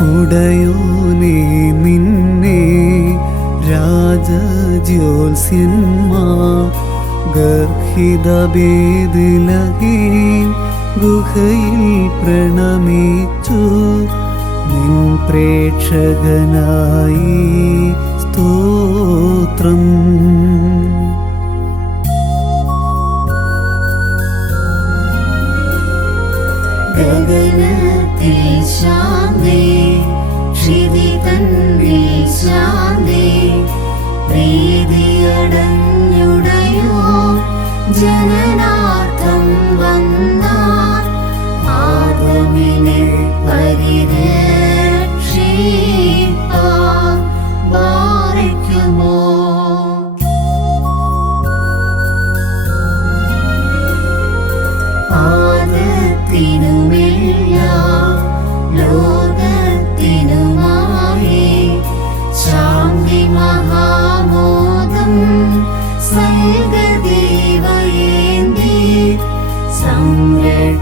ഉടയോനെ നിന്നെ രാജജ്യോത്സ്യന്മാർ ഗർഹിതഭേദിലഹീ ഗുഹയിൽ പ്രണമിച്ചു. നിൻ പ്രേക്ഷകനായി സ്തോത്രം. ഗഗനത്തിൽ ശാന്തി ക്ഷിതി തന്നിൽ ശാന്തി ജനനാർത്ഥം വന്ന ആദമിനെ പരിരക്ഷിപ്പാൻ ബാധിക്കുമോ ആദത്തിനുമെല്ലാം बोदम् संग देवन्द्रे संयक्षदवसन्